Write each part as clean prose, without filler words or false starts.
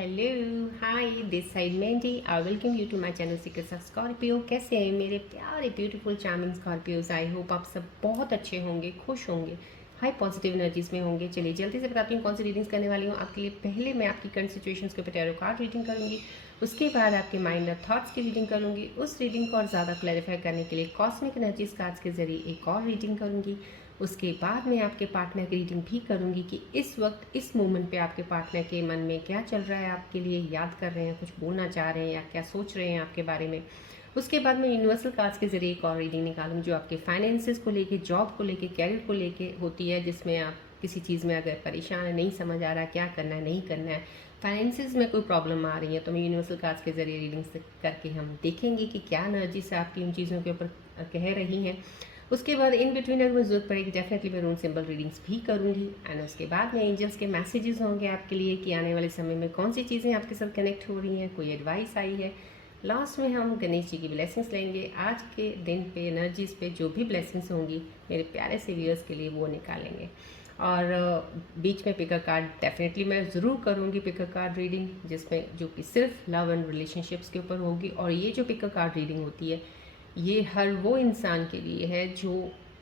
Hello hi this side Mendy I welcome you to my channel secrets of Scorpio. कैसे हैं मेरे प्यारे beautiful charming Scorpios. I hope आप सब बहुत अच्छे होंगे, खुश होंगे, हाई पॉजिटिव एनर्जीज में होंगे। चलिए जल्दी से बताती हूँ कौन सी रीडिंग्स करने वाली हूँ आपके लिए। पहले मैं आपकी करंट सिचुएशंस के ऊपर टैरो कार्ड रीडिंग करूँगी, उसके बाद आपके माइंड और थॉट्स की रीडिंग करूँगी। उस रीडिंग को और ज़्यादा क्लैरिफाई करने के लिए कॉस्मिक एनर्जीज कार्ड्स के जरिए एक और रीडिंग करूँगी। उसके बाद मैं आपके पार्टनर की रीडिंग भी करूंगी कि इस वक्त इस मोमेंट पे आपके पार्टनर के मन में क्या चल रहा है, आपके लिए याद कर रहे हैं, कुछ बोलना चाह रहे हैं या क्या सोच रहे हैं आपके बारे में। उसके बाद मैं यूनिवर्सल कार्ड्स के जरिए एक और रीडिंग निकालूंगी जो आपके फाइनेंसेस को लेके, जॉब को लेके, कैरियर को लेके होती है, जिसमें आप किसी चीज़ में अगर परेशान है, नहीं समझ आ रहा क्या करना है नहीं करना है, फाइनेंसिस में कोई प्रॉब्लम आ रही है, तो मैं यूनिवर्सल कार्ड्स के जरिए रीडिंग्स करके हम देखेंगे कि क्या एनर्जी से आपकी उन चीज़ों के ऊपर कह रही हैं। उसके बाद इन बिटवीन अगर मुझे जरूरत पड़ेगी डेफिनेटली मैं रून सिंबल रीडिंग्स भी करूँगी। एंड उसके बाद में एंजल्स के मैसेजेस होंगे आपके लिए कि आने वाले समय में कौन सी चीज़ें आपके साथ कनेक्ट हो रही हैं, कोई एडवाइस आई है। लास्ट में हम गणेश जी की ब्लेसिंग्स लेंगे। आज के दिन पे एनर्जीज पे जो भी ब्लेसिंग्स होंगी मेरे प्यारे से व्यूअर्स के लिए वो निकालेंगे। और बीच में पिकर कार्ड डेफिनेटली मैं ज़रूर करूँगी, पिकर कार्ड रीडिंग जिसमें जो कि सिर्फ लव एंड रिलेशनशिप्स के ऊपर होगी। और ये जो पिकर कार्ड रीडिंग होती है ये हर वो इंसान के लिए है जो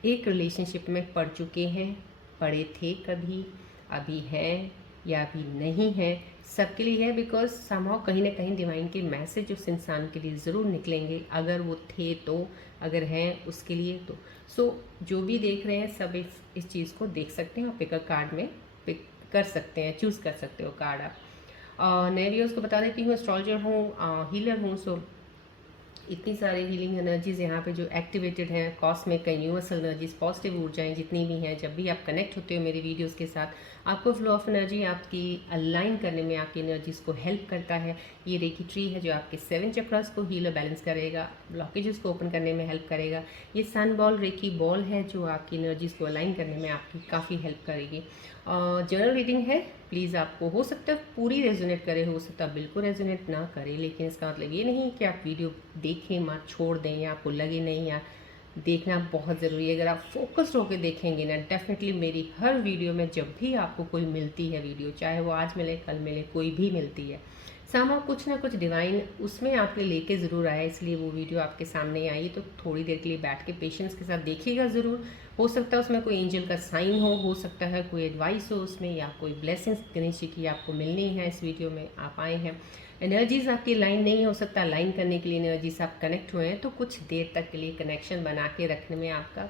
एक रिलेशनशिप में पड़ चुके हैं, पड़े थे कभी, अभी हैं या अभी नहीं है, सबके लिए है। बिकॉज समहाउ कहीं ना कहीं डिवाइन के मैसेज उस इंसान के लिए ज़रूर निकलेंगे, अगर वो थे तो, अगर हैं उसके लिए तो। सो जो भी देख रहे हैं सब इस चीज़ को देख सकते हैं और पिकर कार्ड में पिक कर सकते हैं, चूज़ कर सकते हो कार्ड आप। नए व्यूअर्स को बता देती हूँ, एस्ट्रोलॉजर हूँ, हीलर हूँ। सो इतनी सारी हीलिंग एनर्जीज यहाँ पे जो एक्टिवेटेड हैं, कॉस्मिक यूनिवर्सल एनर्जीज, पॉजिटिव ऊर्जाएं जितनी भी हैं, जब भी आप कनेक्ट होते हो मेरी वीडियोस के साथ आपको फ्लो ऑफ एनर्जी आपकी अलाइन करने में आपकी एनर्जीज को हेल्प करता है। ये रेकी ट्री है जो आपके 7 चक्रस को हील और बैलेंस करेगा, ब्लॉकेजेस को ओपन करने में हेल्प करेगा। ये सन बॉल रेकी बॉल है जो आपकी एनर्जीज को अलाइन करने में आपकी काफ़ी हेल्प करेगी। जनरल रीडिंग है, प्लीज़ आपको हो सकता है पूरी रेजोनेट करे, हो सकता है बिल्कुल रेजोनेट ना करे, लेकिन इसका मतलब ये नहीं कि आप वीडियो देखें मत, छोड़ दें, या आपको लगे नहीं यार देखना बहुत ज़रूरी है। अगर आप फोकस्ड होकर देखेंगे ना, डेफिनेटली मेरी हर वीडियो में जब भी आपको कोई मिलती है वीडियो, चाहे वो आज मिले कल मिले, कोई भी मिलती है, सामा कुछ ना कुछ डिवाइन उसमें आपके लेके ज़रूर आया, इसलिए वो वीडियो आपके सामने आई। तो थोड़ी देर के लिए बैठ के पेशेंस के साथ देखिएगा ज़रूर। हो सकता है उसमें कोई एंजल का साइन हो सकता है कोई एडवाइस हो उसमें, या कोई ब्लेसिंग्स गणेश जी की आपको मिलनी है इस वीडियो में, आप आए हैं। एनर्जीज आपकी लाइन नहीं हो सकता, लाइन करने के लिए एनर्जीज आप कनेक्ट हुए हैं तो कुछ देर तक के लिए कनेक्शन बना के रखने में आपका,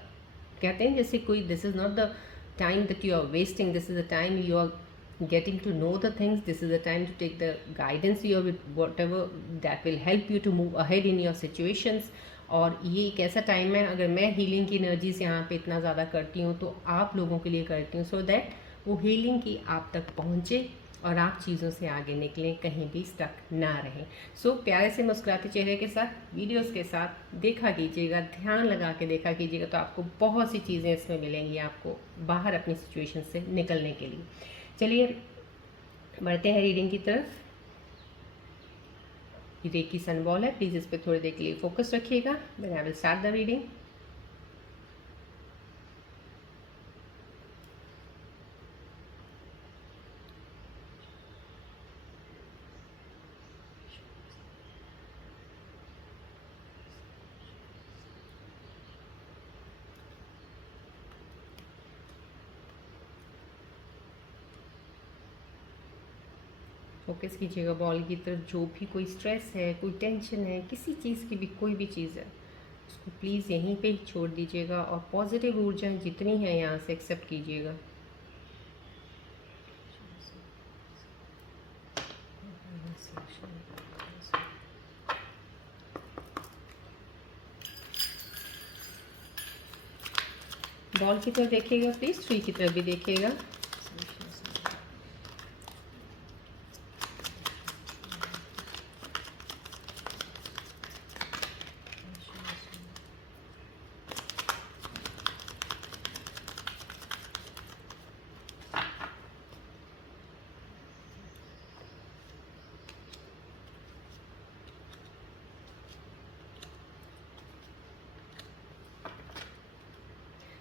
कहते हैं जैसे कोई, this is not the time that you are wasting, this is the time you are getting to know the things, this is the time to take the guidance you with whatever that will help you to move ahead in your situations। और ये एक ऐसा time है, अगर मैं healing की energies यहाँ पे इतना ज़्यादा करती हूँ तो आप लोगों के लिए करती हूँ, सो दैट वो हीलिंग की आप तक पहुँचे और आप चीज़ों से आगे निकलें, कहीं भी स्टक ना रहें। सो प्यारे से मुस्कुराते चेहरे के साथ वीडियोस के साथ देखा कीजिएगा, ध्यान लगा के देखा कीजिएगा, तो आपको बहुत सी चीज़ें इसमें मिलेंगी आपको बाहर अपनी सिचुएशन से निकलने के लिए। चलिए बढ़ते हैं रीडिंग की तरफ। ये रेकी सन बॉल है, प्लीज़ इस पर थोड़ी देर के लिए फोकस रखिएगा। Then I will start the reading. Focus कीजिएगा बॉल की तरफ। जो भी कोई स्ट्रेस है, कोई टेंशन है, किसी चीज़ की भी कोई भी चीज़ है, उसको प्लीज़ यहीं पे ही छोड़ दीजिएगा और पॉजिटिव ऊर्जा जितनी है यहाँ से एक्सेप्ट कीजिएगा। बॉल की तरफ देखिएगा प्लीज़, ट्री की तरफ भी देखिएगा।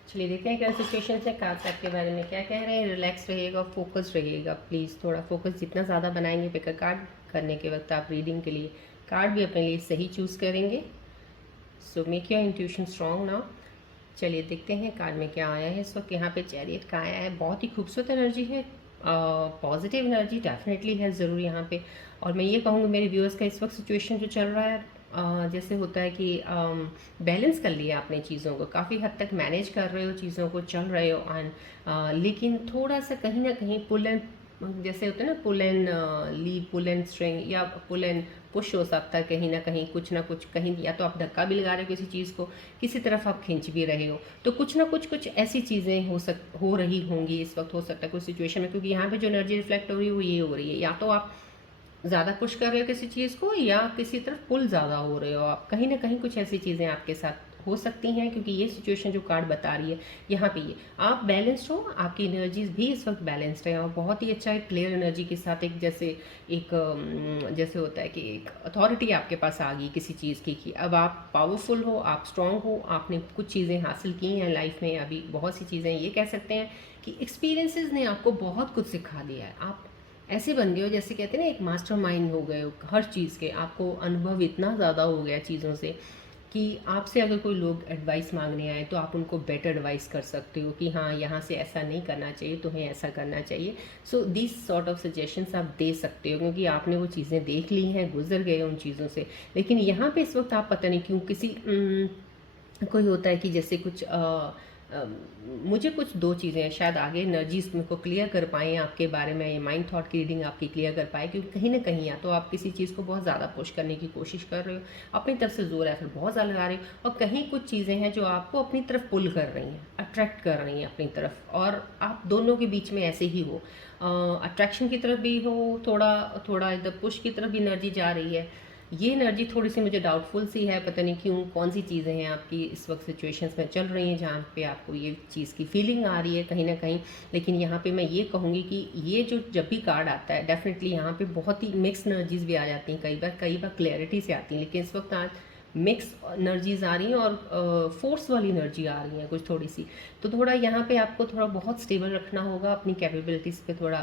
चलिए देखते हैं करंट सिचुएशन से कार्ड्स आपके बारे में क्या कह रहे हैं। रिलैक्स रहिएगा, फोकस रहिएगा प्लीज़, थोड़ा फोकस जितना ज़्यादा बनाएंगे पिक अ कार्ड करने के वक्त आप रीडिंग के लिए कार्ड भी अपने लिए सही चूज़ करेंगे। So make your intuition strong now. चलिए देखते हैं कार्ड में क्या आया है इस वक्त। यहाँ पे चैरियट का आया है, बहुत ही खूबसूरत एनर्जी है, पॉजिटिव एनर्जी डेफिनेटली है ज़रूर यहाँ पे। और मैं ये कहूँगी मेरे व्यूअर्स का इस वक्त सिचुएशन जो चल रहा है, जैसे होता है कि बैलेंस कर लिया आपने चीज़ों को, काफ़ी हद तक मैनेज कर रहे हो चीज़ों को, चल रहे हो एंड लेकिन थोड़ा सा कहीं ना कहीं पुल एंड, जैसे होता है ना pull and leave, pull and string या पुल एंड पुश हो सकता है कहीं ना कुछ कहीं, या तो आप धक्का भी लगा रहे हो किसी चीज़ को, किसी तरफ आप खींच भी रहे हो, तो कुछ ना कुछ ऐसी चीज़ें हो रही होंगी इस वक्त, हो सकता है कुछ सिचुएशन में, क्योंकि यहाँ पे जो एनर्जी रिफ्लेक्ट हो रही है वो ये हो रही है, या तो आप ज़्यादा पुश कर रहे हो किसी चीज़ को या किसी तरफ पुल ज़्यादा हो रहे हो आप, कहीं ना कहीं कुछ ऐसी चीज़ें आपके साथ हो सकती हैं, क्योंकि ये सिचुएशन जो कार्ड बता रही है यहाँ पे, ये आप बैलेंस्ड हो, आपकी एनर्जीज भी इस वक्त बैलेंस्ड है और बहुत ही अच्छा एक क्लियर एनर्जी के साथ, एक जैसे होता है कि एक अथॉरिटी आपके पास आ गई किसी चीज़ की कि अब आप पावरफुल हो, आप स्ट्रांग हो, आपने कुछ चीज़ें हासिल की हैं लाइफ में, अभी बहुत सी चीज़ें ये कह सकते हैं कि एक्सपीरियंसेस ने आपको बहुत कुछ सिखा दिया है। आप ऐसे बन गए हो जैसे कहते हैं ना एक मास्टरमाइंड हो गए हो हर चीज़ के, आपको अनुभव इतना ज़्यादा हो गया चीज़ों से कि आपसे अगर कोई लोग एडवाइस मांगने आए तो आप उनको बेटर एडवाइस कर सकते हो कि हाँ यहाँ से ऐसा नहीं करना चाहिए, तुम्हें ऐसा करना चाहिए। So this sort of suggestions आप दे सकते हो क्योंकि आपने वो चीज़ें देख ली हैं, गुजर गए उन चीज़ों से। लेकिन यहाँ पे इस वक्त आप पता नहीं क्यों किसी कोई होता है कि जैसे कुछ मुझे कुछ दो चीज़ें शायद आगे एनर्जीज को क्लियर कर पाएँ आपके बारे में, ये माइंड थॉट की रीडिंग आपकी क्लियर कर पाए, क्योंकि कहीं ना कहीं या तो आप किसी चीज़ को बहुत ज़्यादा पुश करने की कोशिश कर रहे हो, अपनी तरफ से जोर है फिर बहुत ज़्यादा लगा रहे हो, और कहीं कुछ चीज़ें हैं जो आपको अपनी तरफ पुल कर रही हैं, अट्रैक्ट कर रही हैं अपनी तरफ, और आप दोनों के बीच में ऐसे ही हो, अट्रैक्शन की तरफ भी हो, थोड़ा थोड़ा इधर पुश की तरफ भी एनर्जी जा रही है। ये एनर्जी थोड़ी सी मुझे डाउटफुल सी है, पता नहीं क्यों, कौन सी चीज़ें हैं आपकी इस वक्त सिचुएशंस में चल रही हैं जहाँ पे आपको ये चीज़ की फीलिंग आ रही है कहीं ना कहीं। लेकिन यहाँ पे मैं ये कहूँगी कि ये जो जब भी कार्ड आता है डेफिनेटली यहाँ पे बहुत ही मिक्स एनर्जीज भी आ जाती हैं, कई बार क्लैरिटी से आती हैं, लेकिन इस वक्त आज मिक्स एनर्जीज आ रही हैं और फोर्स वाली एनर्जी आ रही है कुछ थोड़ी सी। तो थोड़ा यहाँ पे आपको थोड़ा बहुत स्टेबल रखना होगा, अपनी कैपेबिलिटीज़ पे थोड़ा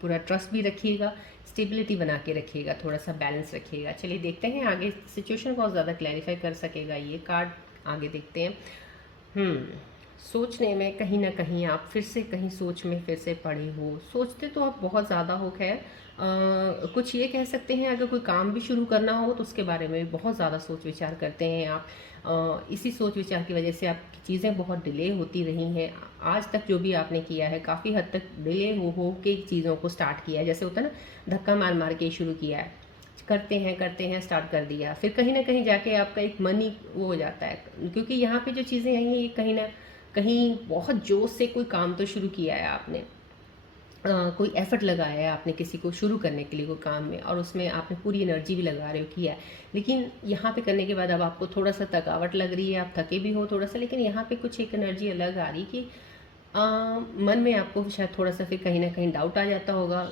पूरा ट्रस्ट भी रखिएगा, स्टेबिलिटी बना के रखिएगा, थोड़ा सा बैलेंस रखिएगा। चलिए देखते हैं आगे सिचुएशन बहुत ज़्यादा क्लैरिफाई कर सकेगा ये कार्ड, आगे देखते हैं। सोचने में कहीं ना कहीं आप फिर से कहीं सोच में फिर से पड़े हो, सोचते तो आप बहुत ज़्यादा हो, खैर कुछ ये कह सकते हैं अगर कोई काम भी शुरू करना हो तो उसके बारे में भी बहुत ज़्यादा सोच विचार करते हैं आप। इसी सोच विचार की वजह से आपकी चीज़ें बहुत डिले होती रही हैं, आज तक जो भी आपने किया है काफ़ी हद तक डिले हो के चीज़ों को स्टार्ट किया है, जैसे होता है ना धक्का मार मार के शुरू किया है, करते हैं स्टार्ट कर दिया, फिर कहीं ना कहीं जाके आपका एक मन ही वो हो जाता है, क्योंकि यहाँ पे जो चीज़ें आई हैं ये कहीं ना कहीं बहुत जोश से कोई काम तो शुरू किया है आपने, कोई एफर्ट लगाया है आपने किसी को शुरू करने के लिए कोई काम में, और उसमें आपने पूरी एनर्जी भी लगा रहे हो किया है, लेकिन यहाँ पे करने के बाद अब आपको थोड़ा सा थकावट लग रही है, आप थके भी हो थोड़ा सा, लेकिन यहाँ पे कुछ एक एनर्जी अलग आ रही कि मन में आपको शायद थोड़ा सा फिर कहीं ना कहीं डाउट आ जाता होगा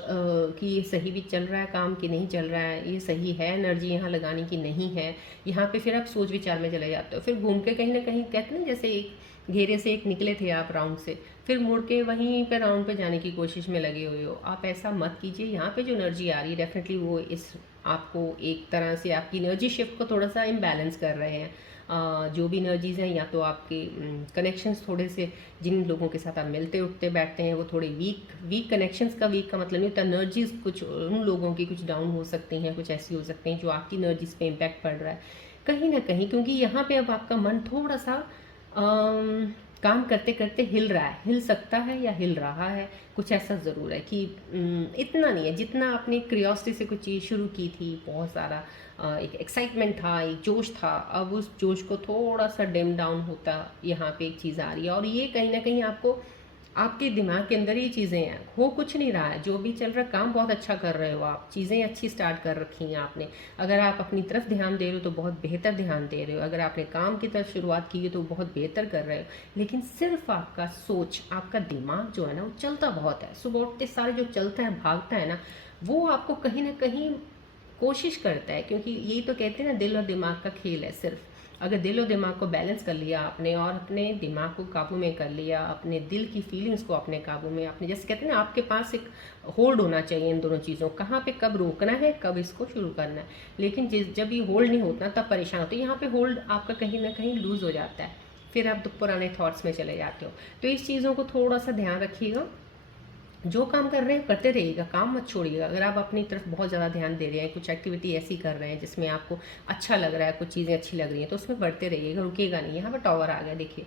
कि ये सही भी चल रहा है काम कि नहीं चल रहा है, ये सही है एनर्जी यहाँ लगाने की नहीं है। यहाँ पे फिर आप सोच विचार में चले जाते हो, फिर घूम के कहीं ना कहीं कहते हैं ना जैसे एक घेरे से एक निकले थे आप राउंड से, फिर मुड़ के वहीं पे राउंड पे जाने की कोशिश में लगे हुए हो। आप ऐसा मत कीजिए, यहाँ पे जो एनर्जी आ रही है डेफिनेटली वो इस आपको एक तरह से आपकी एनर्जी शिफ्ट को थोड़ा सा इम्बैलेंस कर रहे हैं। जो भी एनर्जीज़ हैं, या तो आपके कनेक्शंस थोड़े से, जिन लोगों के साथ आप मिलते उठते बैठते हैं वो थोड़े वीक कनेक्शंस का वीक का मतलब नहीं होता, एनर्जीज़ कुछ उन लोगों की कुछ डाउन हो सकती हैं, कुछ ऐसी हो सकती हैं जो आपकी एनर्जीज़ पे इम्पैक्ट पड़ रहा है कहीं ना कहीं, क्योंकि यहाँ पे अब आपका मन थोड़ा सा काम करते करते हिल रहा है, हिल सकता है या हिल रहा है, कुछ ऐसा ज़रूर है कि इतना नहीं है जितना आपने क्यूरियोसिटी से कुछ चीज़ शुरू की थी, बहुत सारा एक एक्साइटमेंट था, एक जोश था, अब उस जोश को थोड़ा सा डिम डाउन होता यहाँ पे एक चीज़ आ रही है, और ये कहीं ना कहीं आपको आपके दिमाग के अंदर ये चीज़ें हैं, हो कुछ नहीं रहा है, जो भी चल रहा है काम बहुत अच्छा कर रहे हो आप, चीज़ें अच्छी स्टार्ट कर रखी हैं आपने, अगर आप अपनी तरफ ध्यान दे रहे हो तो बहुत बेहतर ध्यान दे रहे हो, अगर आपने काम की तरफ शुरुआत की है तो बहुत बेहतर कर रहे हो, लेकिन सिर्फ आपका सोच, आपका दिमाग जो है ना वो चलता बहुत है, सुबह उठते सारे जो चलता है भागता है ना, वो आपको कहीं ना कहीं कोशिश करता है, क्योंकि यही तो कहते हैं ना दिल और दिमाग का खेल है सिर्फ, अगर दिल और दिमाग को बैलेंस कर लिया आपने और अपने दिमाग को काबू में कर लिया, अपने दिल की फीलिंग्स को अपने काबू में, अपने जैसे कहते हैं ना, आपके पास एक होल्ड होना चाहिए इन दोनों चीज़ों, कहाँ पे कब रोकना है, कब इसको शुरू करना है। लेकिन जब ये होल्ड नहीं होता तब परेशान होते हैं। यहाँ पे होल्ड आपका कहीं ना कहीं लूज़ हो जाता है, फिर आप पुराने थॉट्स में चले जाते हो। तो इस चीज़ों को थोड़ा सा ध्यान रखिएगा। जो काम कर रहे हैं करते रहिएगा, काम मत छोड़िएगा। अगर आप अपनी तरफ बहुत ज़्यादा ध्यान दे रहे हैं, कुछ एक्टिविटी ऐसी कर रहे हैं जिसमें आपको अच्छा लग रहा है, कुछ चीज़ें अच्छी लग रही हैं, तो उसमें बढ़ते रहिएगा, रुकिएगा नहीं। यहाँ पर टावर आ गया, देखिए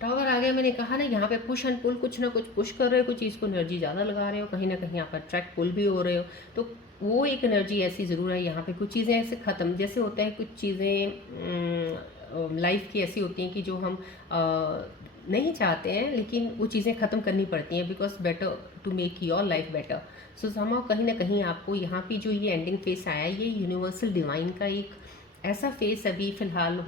टावर आ गया। मैंने कहा ना, यहाँ पे पुश एंड पुल, कुछ ना कुछ पुश कर रहे हो, कुछ चीज़ को एनर्जी ज़्यादा लगा रहे हो, कहीं ना कहीं आप अट्रैक्ट पुल भी हो रहे हो। तो वो एक एनर्जी ऐसी ज़रूर है यहाँ पे। कुछ चीज़ें ऐसे ख़त्म जैसे होता है, कुछ चीज़ें लाइफ की ऐसी होती हैं कि जो हम नहीं चाहते हैं, लेकिन वो चीज़ें ख़त्म करनी पड़ती हैं, because better to make your life better. So somehow कहीं ना कहीं आपको यहाँ पे जो ये एंडिंग फेस आया, ये यूनिवर्सल डिवाइन का एक ऐसा फेस अभी फ़िलहाल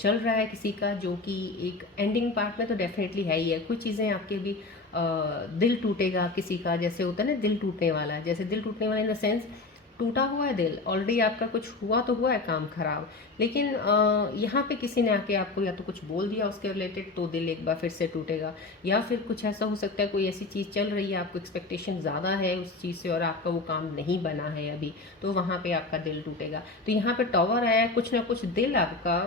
चल रहा है किसी का, जो कि एक एंडिंग पार्ट में तो डेफिनेटली है ही है। कुछ चीज़ें आपके भी दिल टूटेगा किसी का, जैसे होता है ना दिल टूटने वाला, जैसे दिल टूटने वाला इन द सेंस टूटा हुआ है दिल, ऑलरेडी आपका कुछ हुआ तो हुआ है काम खराब, लेकिन यहाँ पे किसी ने आके आपको या तो कुछ बोल दिया उसके रिलेटेड, तो दिल एक बार फिर से टूटेगा। या फिर कुछ ऐसा हो सकता है, कोई ऐसी चीज़ चल रही है, आपको एक्सपेक्टेशन ज़्यादा है उस चीज़ से और आपका वो काम नहीं बना है अभी, तो वहाँ पे आपका दिल टूटेगा। तो यहाँ पे टावर आया है, कुछ ना कुछ दिल आपका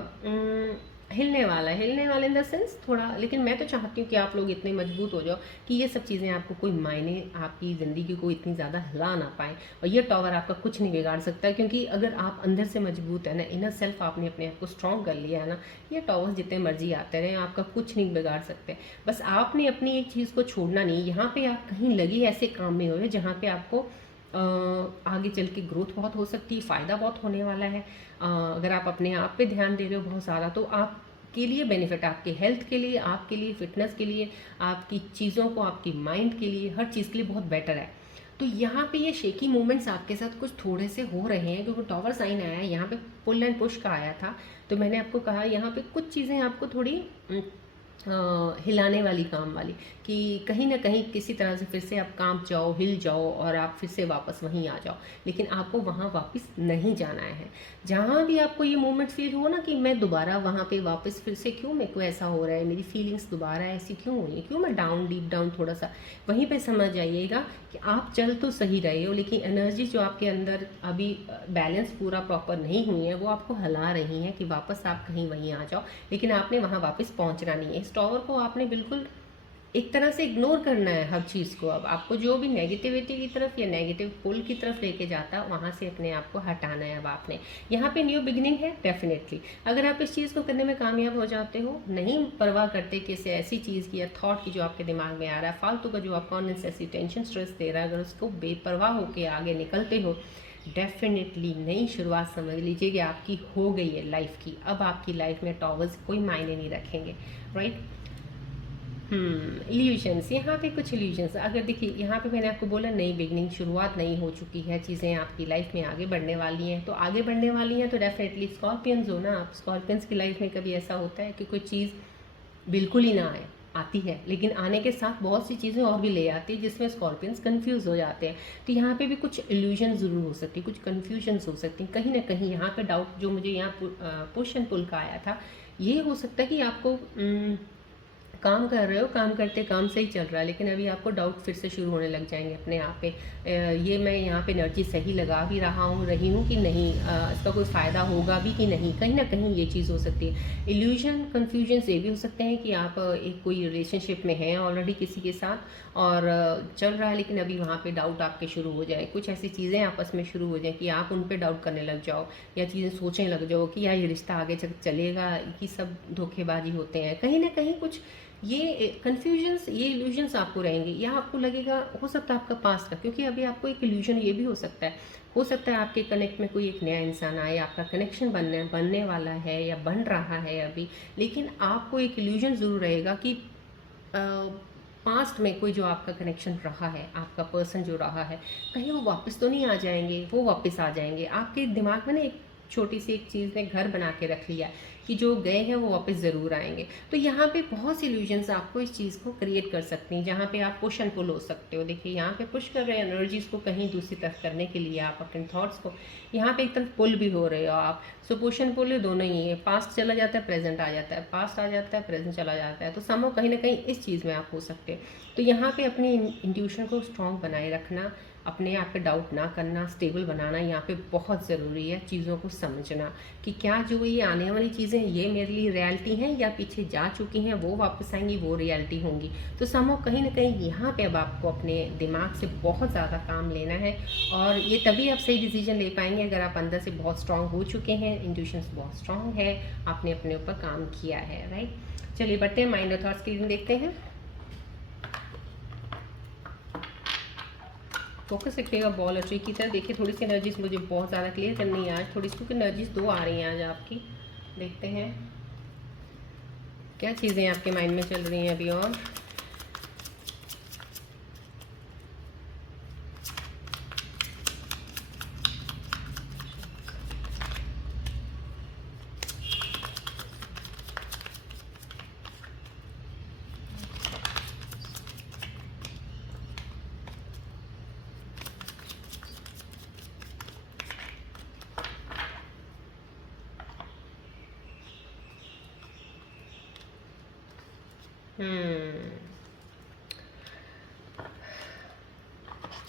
हिलने वाला है, हिलने वाला इन द सेंस थोड़ा। लेकिन मैं तो चाहती हूँ कि आप लोग इतने मजबूत हो जाओ कि ये सब चीज़ें आपको कोई मायने, आपकी ज़िंदगी को इतनी ज़्यादा हिला ना पाए, और ये टावर आपका कुछ नहीं बिगाड़ सकता। क्योंकि अगर आप अंदर से मजबूत है ना, इनर सेल्फ आपने अपने आप को स्ट्रॉन्ग कर लिया है ना, ये टावर्स जितने मर्जी आते रहे आपका कुछ नहीं बिगाड़ सकते। बस आपने अपनी एक चीज़ को छोड़ना नहीं। यहाँ पे आप कहीं लगी ऐसे काम में हो जहाँ पे आपको आगे चल के ग्रोथ बहुत हो सकती है, फ़ायदा बहुत होने वाला है। अगर आप अपने आप पे ध्यान दे रहे हो बहुत ज़्यादा, तो आप के लिए बेनिफिट, आपके हेल्थ के लिए, आपके लिए फिटनेस के लिए, आपकी चीज़ों को, आपकी माइंड के लिए, हर चीज़ के लिए बहुत बेटर है। तो यहाँ पे ये शेकी मूवमेंट्स आपके साथ कुछ थोड़े से हो रहे हैं, क्योंकि टावर साइन आया है यहाँ पे, पुल एंड पुश का आया था। तो मैंने आपको कहा यहाँ पे कुछ चीज़ें आपको थोड़ी हिलाने वाली, काम वाली, कि कहीं ना कहीं किसी तरह से फिर से आप कांप जाओ, हिल जाओ और आप फिर से वापस वहीं आ जाओ। लेकिन आपको वहाँ वापस नहीं जाना है। जहाँ भी आपको ये मोमेंट फील हो ना कि मैं दोबारा वहाँ पे वापस फिर से, क्यों मेरे को ऐसा हो रहा है, मेरी फीलिंग्स दोबारा ऐसी क्यों हो रही है, क्यों मैं डाउन, डीप डाउन थोड़ा सा, वहीं पे समझ जाइएगा कि आप चल तो सही रहे हो, लेकिन एनर्जी जो आपके अंदर अभी बैलेंस पूरा प्रॉपर नहीं हुई है, वो आपको हिला रही है कि वापस आप कहीं वहीं आ जाओ। लेकिन आपने वहाँ वापस पहुँचना नहीं है। इस टावर को आपने बिल्कुल एक तरह से इग्नोर करना है हर चीज़ को। अब आपको जो भी नेगेटिविटी की तरफ या नेगेटिव पुल की तरफ लेके जाता है, वहाँ से अपने आप को हटाना है। अब आपने यहाँ पे न्यू बिगिनिंग है डेफिनेटली। अगर आप इस चीज़ को करने में कामयाब हो जाते हो, नहीं परवाह करते कि इसे ऐसी चीज़ की या थॉट की जो आपके दिमाग में आ रहा है, फालतू का जो आपको अननेसेसरी टेंशन स्ट्रेस दे रहा है, अगर उसको बेपरवाह होकर आगे निकलते हो, डेफिनेटली नई शुरुआत समझ लीजिए कि आपकी हो गई है लाइफ की। अब आपकी लाइफ में टॉवर्स कोई मायने नहीं रखेंगे, राइट। इल्यूशंस, यहाँ पे कुछ इल्यूशंस, अगर देखिए यहाँ पे मैंने आपको बोला नई बिगनिंग, शुरुआत नई हो चुकी है, चीज़ें आपकी लाइफ में आगे बढ़ने वाली हैं। तो आगे बढ़ने वाली हैं तो डेफिनेटली स्कॉर्पियंस हो ना आप, स्कॉर्पियंस की लाइफ में कभी ऐसा होता है कि कोई चीज़ बिल्कुल ही ना आए, आती है, लेकिन आने के साथ बहुत सी चीज़ें और भी ले आती है, जिसमें स्कॉर्पियंस कंफ्यूज हो जाते हैं। तो यहाँ पे भी कुछ इल्यूजन ज़रूर हो सकती है, कुछ कन्फ्यूजन्स हो सकती हैं। कहीं ना कहीं यहाँ पे डाउट जो मुझे यहाँ पुश एंड पुल का आया था, ये हो सकता है कि आपको काम कर रहे हो, काम करते काम सही चल रहा है, लेकिन अभी आपको डाउट फिर से शुरू होने लग जाएंगे अपने आप पे। ये मैं यहाँ पे एनर्जी सही लगा भी रही हूँ कि नहीं, इसका कोई फ़ायदा होगा भी कि नहीं, कहीं ना कहीं ये चीज़ हो सकती है। इल्यूजन, कन्फ्यूजन ये भी हो सकते हैं कि आप एक कोई रिलेशनशिप में हैं ऑलरेडी किसी के साथ और चल रहा है, लेकिन अभी वहाँ पे डाउट आपके शुरू हो जाए, कुछ ऐसी चीज़ें आपस में शुरू हो जाए कि आप उन पे डाउट करने लग जाओ, या चीज़ें सोचने लग जाओ कि यार ये रिश्ता आगे चलेगा, कि सब धोखेबाजी होते हैं। कहीं ना कहीं कुछ ये कन्फ्यूजन्स, ये इल्यूजन्स आपको रहेंगे, या आपको लगेगा, हो सकता है आपका पास्ट का, क्योंकि अभी आपको एक इल्यूजन ये भी हो सकता है आपके कनेक्ट में कोई एक नया इंसान आए, आपका कनेक्शन बनने वाला है या बन रहा है अभी, लेकिन आपको एक इल्यूजन ज़रूर रहेगा कि पास्ट में कोई जो आपका कनेक्शन रहा है, आपका पर्सन जो रहा है, कहीं वो वापस तो नहीं आ जाएंगे, वो वापस आ जाएंगे। आपके दिमाग में ना एक छोटी सी एक चीज़ ने घर बना के रख लिया कि जो गए हैं वो वापस ज़रूर आएंगे। तो यहाँ पे बहुत सी इल्यूजन्स आपको इस चीज़ को क्रिएट कर सकती हैं, जहाँ पे आप पुश एंड पुल हो सकते हो। देखिए यहाँ पे पुश कर रहे हैं एनर्जीज़ को कहीं दूसरी तरफ करने के लिए आप अपने थॉट्स को, यहाँ पे एक तरफ पुल भी हो रहे हो आप। सो पुश एंड पुल दोनों ही है, पास्ट चला जाता है, प्रेजेंट आ जाता है, पास्ट आ जाता है, प्रेजेंट चला जाता है। तो समझो कहीं ना कहीं इस चीज़ में आप हो सकते हैं। तो यहाँ पे अपनी इंट्यूशन को स्ट्रॉन्ग बनाए रखना, अपने आप पे डाउट ना करना, स्टेबल बनाना यहाँ पे बहुत ज़रूरी है। चीज़ों को समझना कि क्या जो ये आने वाली चीज़ें ये मेरे लिए रियलिटी हैं या पीछे जा चुकी हैं वो वापस आएंगी, वो रियलिटी होंगी। तो समझो कहीं ना कहीं यहाँ पे अब आपको अपने दिमाग से बहुत ज़्यादा काम लेना है, और ये तभी आप सही डिसीजन ले पाएंगे अगर आप अंदर से बहुत स्ट्रांग हो चुके हैं, इंट्यूशंस बहुत स्ट्रांग है, आपने अपने ऊपर काम किया है, राइट। चलिए बढ़ते हैं माइंड और थॉट्स की रीडिंग देखते हैं। फोकस रखिएगा बॉल और ट्री की तरह। देखिए थोड़ी सी एनर्जीज मुझे बहुत ज़्यादा क्लियर करनी है आज, थोड़ी सी क्योंकि एनर्जीज दो आ रही हैं आज आपकी। देखते हैं क्या चीज़ें आपके माइंड में चल रही हैं अभी। और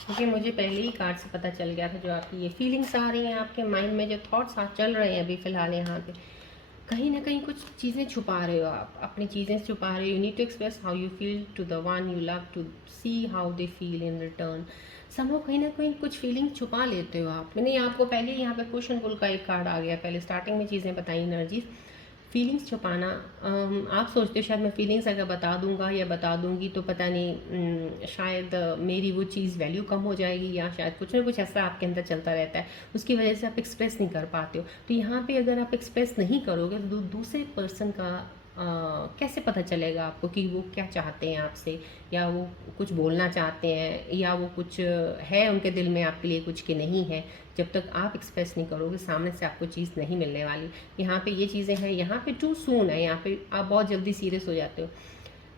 क्योंकि मुझे पहले ही कार्ड से पता चल गया था, जो आपकी ये फीलिंग्स आ रही हैं आपके माइंड में, जो थॉट्स चल रहे हैं अभी फ़िलहाल यहाँ पे, कहीं ना कहीं कुछ चीज़ें छुपा रहे हो आप, अपनी चीज़ें छुपा रहे हो। You need to express how you feel to the one you love, to see how they feel in return. समझो कहीं ना कहीं कुछ फीलिंग छुपा लेते हो आप। मैंने आपको पहले यहाँ पे पुश एंड पुल का एक कार्ड आ गया, पहले स्टार्टिंग में चीज़ें बताई एनर्जीज। फीलिंग्स छुपाना, आप सोचते हो शायद मैं फीलिंग्स अगर बता दूंगा या बता दूंगी तो पता नहीं शायद मेरी वो चीज़ वैल्यू कम हो जाएगी, या शायद कुछ ना कुछ ऐसा आपके अंदर चलता रहता है, उसकी वजह से आप एक्सप्रेस नहीं कर पाते हो। तो यहाँ पे अगर आप एक्सप्रेस नहीं करोगे तो दूसरे पर्सन का कैसे पता चलेगा आपको कि वो क्या चाहते हैं आपसे, या वो कुछ बोलना चाहते हैं, या वो कुछ है उनके दिल में आपके लिए कुछ कि नहीं है। जब तक आप एक्सप्रेस नहीं करोगे सामने से आपको चीज़ नहीं मिलने वाली। यहाँ पे ये चीज़ें हैं, यहाँ पे टू सून है, यहाँ पे आप बहुत जल्दी सीरियस हो जाते हो।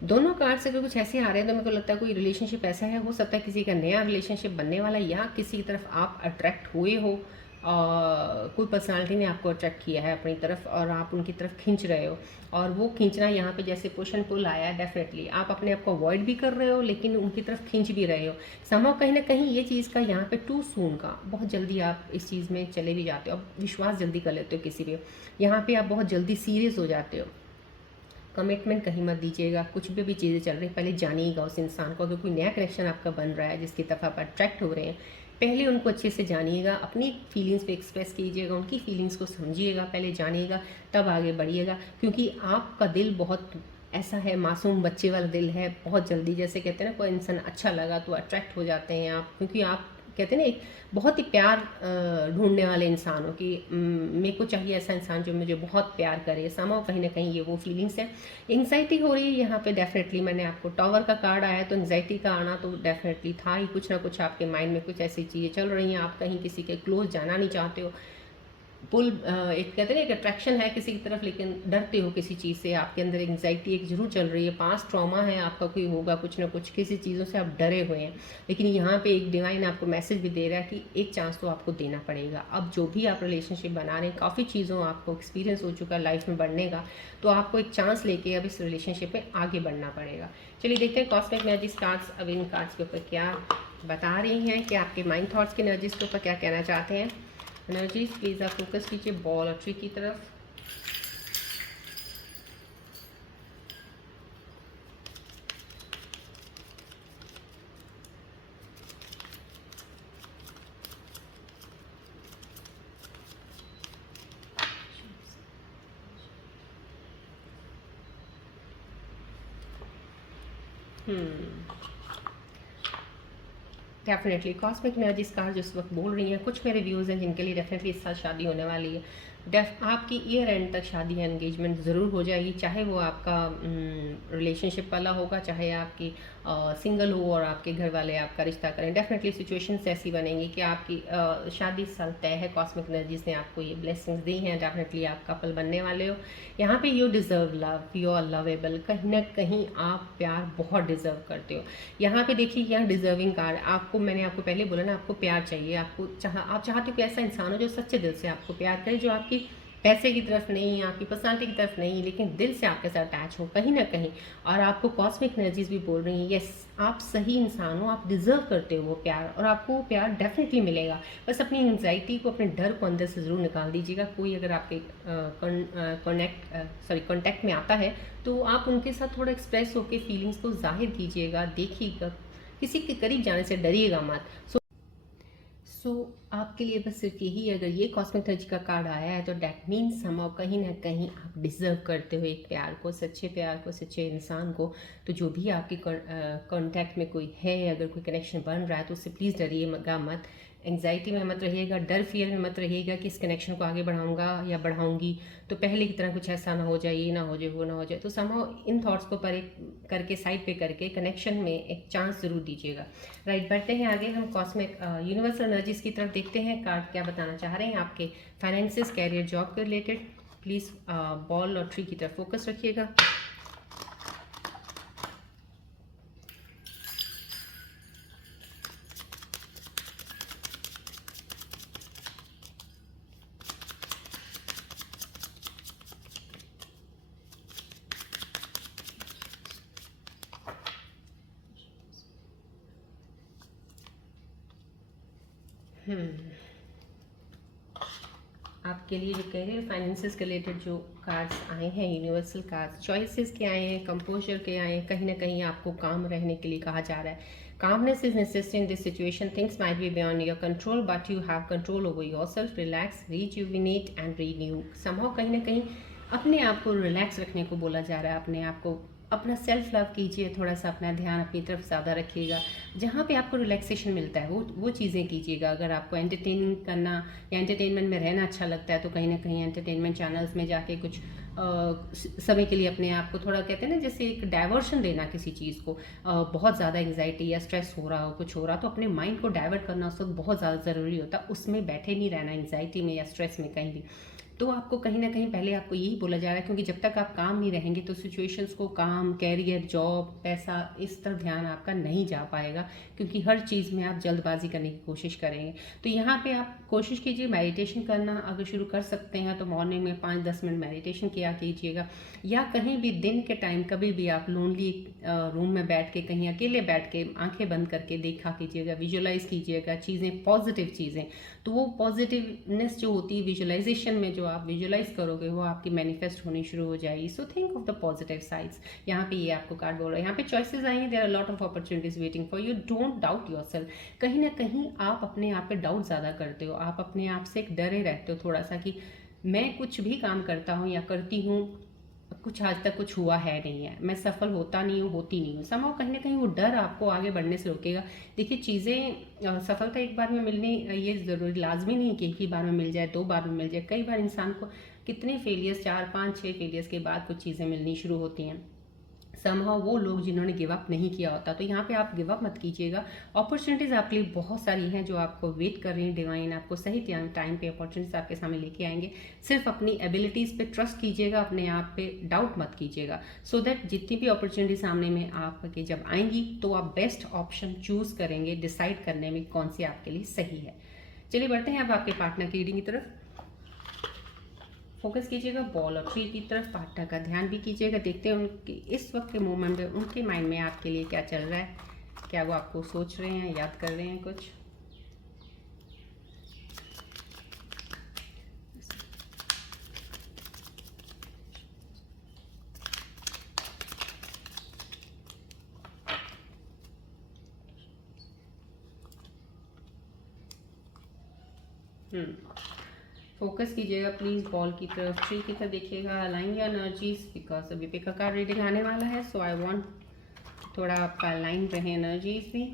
दोनों कार्ड्स अगर कुछ ऐसे आ रहे हैं तो मेरे को लगता है कोई रिलेशनशिप ऐसा है, हो सकता है किसी का नया रिलेशनशिप बनने वाला, या किसी की तरफ आप अट्रैक्ट हुए हो, कोई पर्सनालिटी ने आपको अट्रैक्ट किया है अपनी तरफ और आप उनकी तरफ खींच रहे हो। और वो खींचना यहाँ पे जैसे पुश एंड पुल आया है, डेफिनेटली आप अपने आप को अवॉइड भी कर रहे हो लेकिन उनकी तरफ खींच भी रहे हो। समहाउ कहीं ना कहीं ये चीज़ का यहाँ पे टू सून का, बहुत जल्दी आप इस चीज़ में चले भी जाते हो, अब विश्वास जल्दी कर लेते हो किसी भी। यहाँ पे आप बहुत जल्दी सीरियस हो जाते हो। कमिटमेंट कहीं मत दीजिएगा, कुछ भी चीज़ें चल रही पहले जानिएगा उस इंसान को। अगर कोई नया कनेक्शन आपका बन रहा है जिसकी तरफ आप अट्रैक्ट हो रहे हैं, पहले उनको अच्छे से जानिएगा, अपनी फीलिंग्स पे एक्सप्रेस कीजिएगा, उनकी फीलिंग्स को समझिएगा, पहले जानिएगा तब आगे बढ़िएगा। क्योंकि आपका दिल बहुत ऐसा है, मासूम बच्चे वाला दिल है, बहुत जल्दी जैसे कहते हैं ना कोई इंसान अच्छा लगा तो अट्रैक्ट हो जाते हैं आप, क्योंकि आप कहते हैं ना एक बहुत ही प्यार ढूंढने वाले इंसान हो कि मेरे को चाहिए ऐसा इंसान जो मुझे बहुत प्यार करे। समाओ कहीं ना कहीं ये वो फीलिंग्स है। एंग्जाइटी हो रही है यहाँ पे, डेफिनेटली मैंने आपको टावर का कार्ड आया तो एंग्जाइटी का आना तो डेफिनेटली था ही, कुछ ना कुछ आपके माइंड में कुछ ऐसी चीज़ें चल रही हैं, आप कहीं किसी के क्लोज जाना नहीं चाहते हो। पुल एक कहते हैं एक अट्रैक्शन है किसी की तरफ, लेकिन डरते हो किसी चीज़ से, आपके अंदर एंग्जाइटी एक जरूर चल रही है, पास्ट ट्रॉमा है आपका कोई होगा, कुछ ना कुछ किसी चीज़ों से आप डरे हुए हैं। लेकिन यहाँ पे एक डिवाइन आपको मैसेज भी दे रहा है कि एक चांस तो आपको देना पड़ेगा। अब जो भी आप रिलेशनशिप बना रहे हैं, काफ़ी चीज़ों आपको एक्सपीरियंस हो चुका है लाइफ में बढ़ने का, तो आपको एक चांस लेके अब इस रिलेशनशिप में आगे बढ़ना पड़ेगा। चलिए देखते हैं कॉस्मिक एनर्जीज कार्ड्स अब इन कार्ड्स के ऊपर क्या बता रही हैं, कि आपके माइंड थॉट्स की एनर्जीज के ऊपर क्या कहना चाहते हैं। एनर्जीज प्लीज़ आप फोकस कीजिए बॉल और ट्री की तरफ। डेफिनेटली कॉस्मिक एनर्जीज कार्ड जिस वक्त बोल रही हैं, कुछ मेरे व्यूज़ हैं जिनके लिए डेफिनेटली इस साल शादी होने वाली है। आपकी ईयर एंड तक शादी या एंगेजमेंट ज़रूर हो जाएगी, चाहे वो आपका रिलेशनशिप वाला होगा, चाहे आपकी सिंगल हो और आपके घर वाले आपका रिश्ता करें। डेफिनेटली सिचुएशंस ऐसी बनेंगी कि आपकी शादी इस साल तय है। कॉस्मिक एनर्जीज ने आपको ये ब्लेसिंग्स दी हैं, डेफिनेटली आप कपल बनने वाले हो। यहाँ पे you deserve love, you are lovable, कहीं ना कहीं आप प्यार बहुत डिज़र्व करते हो। यहाँ पे देखिए, यहाँ डिज़र्विंग कार्ड आपको, मैंने आपको पहले बोला ना, आपको प्यार चाहिए, आप चाहते हो कि ऐसा इंसान हो जो सच्चे दिल से आपको प्यार करे, जो आपकी पैसे की तरफ नहीं, आपकी पर्सनालिटी की तरफ नहीं, लेकिन दिल से आपके साथ अटैच हो कहीं ना कहीं। और आपको कॉस्मिक एनर्जीज भी बोल रही हैं, यस आप सही इंसान हो, आप डिज़र्व करते हो वो प्यार, और आपको वो प्यार डेफिनेटली मिलेगा। बस अपनी एंग्जाइटी को, अपने डर को अंदर से ज़रूर निकाल दीजिएगा। कोई अगर आपके कॉन्टैक्ट में आता है तो आप उनके साथ थोड़ा एक्सप्रेस होकर फीलिंग्स को जाहिर कीजिएगा, देखिएगा, किसी के करीब जाने से डरिएगा मत। सो आपके लिए बस सिर्फ यही, अगर ये कॉस्मिक एनर्जी का कार्ड आया है तो डैट मीन्स समाउ कहीं ना कहीं आप डिज़र्व करते हो एक प्यार को, सच्चे प्यार को, सच्चे इंसान को। तो जो भी आपके कांटेक्ट में कोई है, अगर कोई कनेक्शन बन रहा है तो उससे प्लीज़ डरिएगा मत, एंग्जाइटी में मत रहिएगा, डर फियर में मत रहिएगा कि इस कनेक्शन को आगे बढ़ाऊंगा या बढ़ाऊंगी तो पहले की तरह कुछ ऐसा ना हो जाए, ये ना हो जाए, वो ना हो जाए। तो समाउ इन थॉट्स को परे करके, साइड पे करके, कनेक्शन में एक चांस ज़रूर दीजिएगा। राइट, बढ़ते हैं आगे। हम कॉस्मिक यूनिवर्सल एनर्जीज की तरफ देखते हैं, कार्ड क्या बताना चाह रहे हैं आपके फाइनेंसेस, कैरियर, जॉब के रिलेटेड। प्लीज़ बॉल और ट्री की तरफ फोकस रखिएगा। आपके लिए जो कैरियर फाइनेंसेस के रिलेटेड जो कार्ड्स आए हैं, यूनिवर्सल कार्ड्स, चॉइसेस के आए हैं, कंपोजर के आए हैं, कहीं ना कहीं आपको काम रहने के लिए कहा जा रहा है। Calmness is necessary in this situation, things might be beyond your control but you have control over yourself. Relax, rejuvenate and renew. Somehow कहीं ना कहीं अपने आप को रिलैक्स रखने को बोला जा रहा है, अपने आप को, अपना सेल्फ लव कीजिए, थोड़ा सा अपना ध्यान अपनी तरफ ज़्यादा रखिएगा। जहाँ पे आपको रिलैक्सेशन मिलता है वो चीज़ें कीजिएगा। अगर आपको एंटरटेनिंग करना या एंटरटेनमेंट में रहना अच्छा लगता है तो कहीं ना कहीं एंटरटेनमेंट चैनल्स में जाके कुछ समय के लिए अपने आप को थोड़ा, कहते हैं ना, जैसे एक डाइवर्शन देना किसी चीज़ को। बहुत ज़्यादा एंग्जाइटी या स्ट्रेस हो रहा हो, कुछ हो रहा, तो अपने माइंड को डाइवर्ट करना उस वक्त बहुत ज़्यादा ज़रूरी होता है। उसमें बैठे नहीं रहना एंग्जाइटी में या स्ट्रेस में कहीं भी। तो आपको कहीं ना कहीं पहले आपको यही बोला जा रहा है, क्योंकि जब तक आप काम नहीं रहेंगे तो सिचुएशंस को, काम, कैरियर, जॉब, पैसा, इस तरफ ध्यान आपका नहीं जा पाएगा, क्योंकि हर चीज़ में आप जल्दबाजी करने की कोशिश करेंगे। तो यहाँ पे आप कोशिश कीजिए मेडिटेशन करना, अगर शुरू कर सकते हैं तो मॉर्निंग में 5-10 मिनट मेडिटेशन किया कीजिएगा, या कहीं भी दिन के टाइम कभी भी आप लोनली रूम में बैठ के, कहीं अकेले बैठ के आंखें बंद करके देखा कीजिएगा, विजुअलाइज कीजिएगा चीज़ें, पॉजिटिव चीज़ें। तो वो पॉजिटिवनेस जो होती है विजुअलाइजेशन में, जो आप विजुअलाइज करोगे वो आपकी मैनिफेस्ट होनी शुरू हो जाएगी। So think of the positive sides. यहाँ पे ये आपको कार्ड बोल रहा है, यहाँ पे चॉइसेस आएंगे, there are lot of opportunities waiting for you, don't doubt yourself. कहीं ना कहीं आप अपने आप पे डाउट ज़्यादा करते हो, आप अपने आप से एक डरे रहते हो थोड़ा सा कि मैं कुछ भी काम करता हूँ या करती हूँ, कुछ आज तक कुछ हुआ है नहीं है, मैं सफल होता नहीं हूँ, होती नहीं हूँ। समाव कहीं ना कहीं वो डर आपको आगे बढ़ने से रोकेगा। देखिए, चीज़ें सफलता एक बार में मिलनी ये ज़रूरी लाजमी नहीं कि एक ही बार में मिल जाए, 2 बार में मिल जाए। कई बार इंसान को कितने फेलियर्स, 4-5-6 फेलियर्स के बाद कुछ चीज़ें मिलनी शुरू होती हैं। समहाउ वो लोग जिन्होंने गिव अप नहीं किया होता। तो यहाँ पे आप गिव अप मत कीजिएगा, अपॉर्चुनिटीज़ आपके लिए बहुत सारी हैं जो आपको वेट कर रही हैं। डिवाइन आपको सही टाइम पे अपॉर्चुनिटीज़ आपके सामने लेके आएंगे। सिर्फ अपनी एबिलिटीज़ पे ट्रस्ट कीजिएगा, अपने आप पे डाउट मत कीजिएगा, सो दैट जितनी भी अपॉर्चुनिटी सामने में आपके जब आएंगी तो आप बेस्ट ऑप्शन चूज़ करेंगे, डिसाइड करने में कौन सी आपके लिए सही है। चलिए बढ़ते हैं अब आपके पार्टनर की रीडिंग की तरफ। फोकस कीजिएगा बॉल और ट्री की तरफ, पार्टनर का ध्यान भी कीजिएगा। देखते हैं उनके इस वक्त के मोमेंट में उनके माइंड में आपके लिए क्या चल रहा है, क्या वो आपको सोच रहे हैं, याद कर रहे हैं कुछ। फोकस कीजिएगा प्लीज़ बॉल की तरफ, ट्री की तरफ देखिएगा, अलाइन योर एनर्जीज, बिकॉज अभी पिक का रीडिंग आने वाला है। सो आई वांट थोड़ा आपका अलाइन रहे एनर्जीज भी।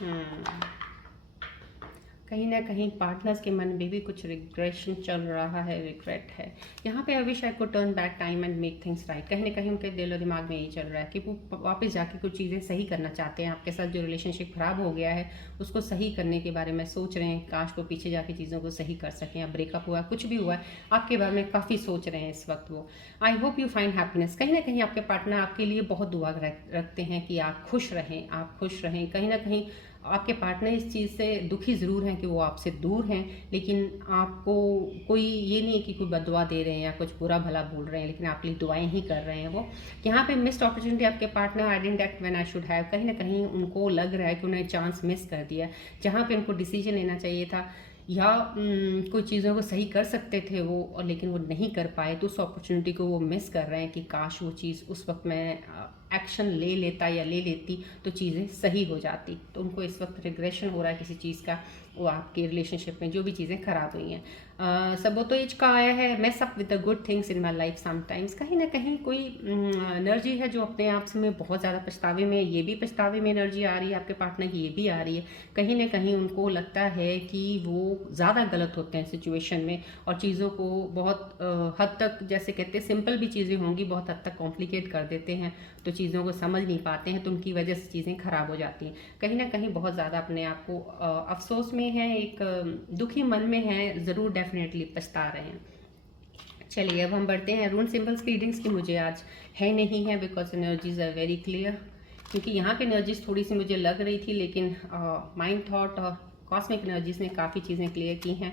हम्म, कहीं ना कहीं पार्टनर्स के मन में भी कुछ रिग्रेशन चल रहा है, रिग्रेट है। यहाँ पे I wish I could turn back time and make things right. कहीं ना कहीं उनके दिल और दिमाग में यही चल रहा है कि वो वापस जाके कुछ चीज़ें सही करना चाहते हैं। आपके साथ जो रिलेशनशिप खराब हो गया है उसको सही करने के बारे में सोच रहे हैं, काश वो पीछे जाके चीज़ों को सही कर सकें। या ब्रेकअप हुआ, कुछ भी हुआ है, आपके बारे में काफ़ी सोच रहे हैं इस वक्त वो। I hope you find happiness. कहीं ना कहीं आपके पार्टनर आपके लिए बहुत दुआ रखते हैं कि आप खुश रहें, आप खुश रहें। कहीं ना कहीं आपके पार्टनर इस चीज़ से दुखी ज़रूर हैं कि वो आपसे दूर हैं, लेकिन आपको कोई ये नहीं है कि कोई बददुआ दे रहे हैं या कुछ बुरा भला बोल रहे हैं, लेकिन आपके लिए दुआएं ही कर रहे हैं वो। यहाँ पे मिस्ड अपॉर्चुनिटी, आपके partner I didn't act when I should have. कहीं ना कहीं उनको लग रहा है कि उन्हें चांस मिस कर दिया, जहाँ पे उनको डिसीजन लेना चाहिए था या कोई चीज़ों को सही कर सकते थे वो, और लेकिन वो नहीं कर पाए, तो उस अपॉर्चुनिटी को वो मिस कर रहे हैं कि काश वो चीज़ उस वक्त मैं एक्शन ले लेता या ले लेती तो चीज़ें सही हो जाती। तो उनको इस वक्त रिग्रेशन हो रहा है किसी चीज़ का, वो आपके रिलेशनशिप में जो भी चीज़ें खराब हुई हैं। सबोतेज का आया है, mess up with the good things in my life sometimes. कहीं ना कहीं कोई एनर्जी है जो अपने आप से में बहुत ज़्यादा पछतावे में, ये भी पछतावे में एनर्जी आ रही है आपके पार्टनर की, ये भी आ रही है। कहीं ना कहीं उनको लगता है कि वो ज़्यादा गलत होते हैं सिचुएशन में, और चीज़ों को बहुत हद तक, जैसे कहते हैं सिंपल भी चीज़ें होंगी, बहुत हद तक कॉम्प्लिकेट कर देते हैं, तो चीज़ों को समझ नहीं पाते हैं, तो उनकी वजह से चीज़ें खराब हो जाती हैं। कहीं ना कहीं बहुत ज़्यादा अपने आप को अफसोस में है, एक दुखी मन में है, ज़रूर डेफिनेटली पछता रहे हैं। चलिए अब हम बढ़ते हैं रून सिंबल्स की रीडिंग्स की। मुझे आज है नहीं है because energies are very clear, क्योंकि यहाँ पे एनर्जीज थोड़ी सी मुझे लग रही थी, लेकिन माइंड थॉट और कॉस्मिक एनर्जीज ने काफ़ी चीज़ें क्लियर की हैं।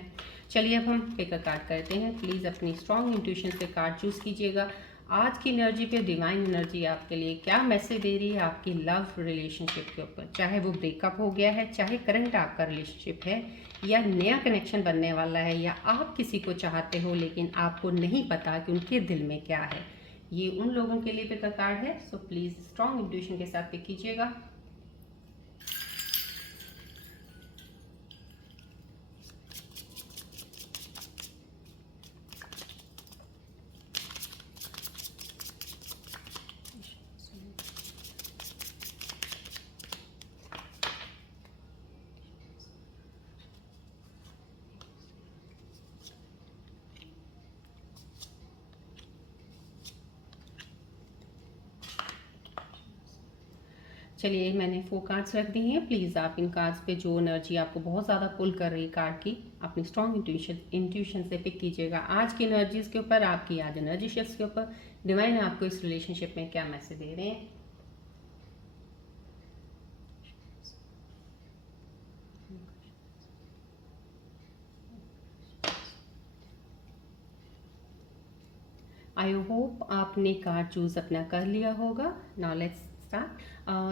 चलिए अब हम पिक अ कार्ड करते हैं। प्लीज़ अपनी स्ट्रॉन्ग इंट्यूशन से कार्ड चूज़ कीजिएगा। आज की एनर्जी पे डिवाइन एनर्जी आपके लिए क्या मैसेज दे रही है आपकी लव रिलेशनशिप के ऊपर। चाहे वो ब्रेकअप हो गया है, चाहे करंट आपका रिलेशनशिप है, या नया कनेक्शन बनने वाला है, या आप किसी को चाहते हो लेकिन आपको नहीं पता कि उनके दिल में क्या है, ये उन लोगों के लिए पिक का कार्ड है। सो प्लीज़ स्ट्रॉन्ग इंट्यूशन के साथ पिक कीजिएगा। चलिए मैंने 4 कार्ड्स रख दी हैं। प्लीज़ आप इन कार्ड्स पे जो एनर्जी आपको बहुत ज़्यादा पुल कर रही है कार्ड की, अपनी स्ट्रॉन्ग इंट्यूशन से पिक कीजिएगा। आज की एनर्जीज के ऊपर, आपकी आज एनर्जी शिफ्ट्स के ऊपर डिवाइन आपको इस रिलेशनशिप में क्या मैसेज दे रहे हैं। आई होप आपने कार्ड चूज़ अपना कर लिया होगा। Now let's start.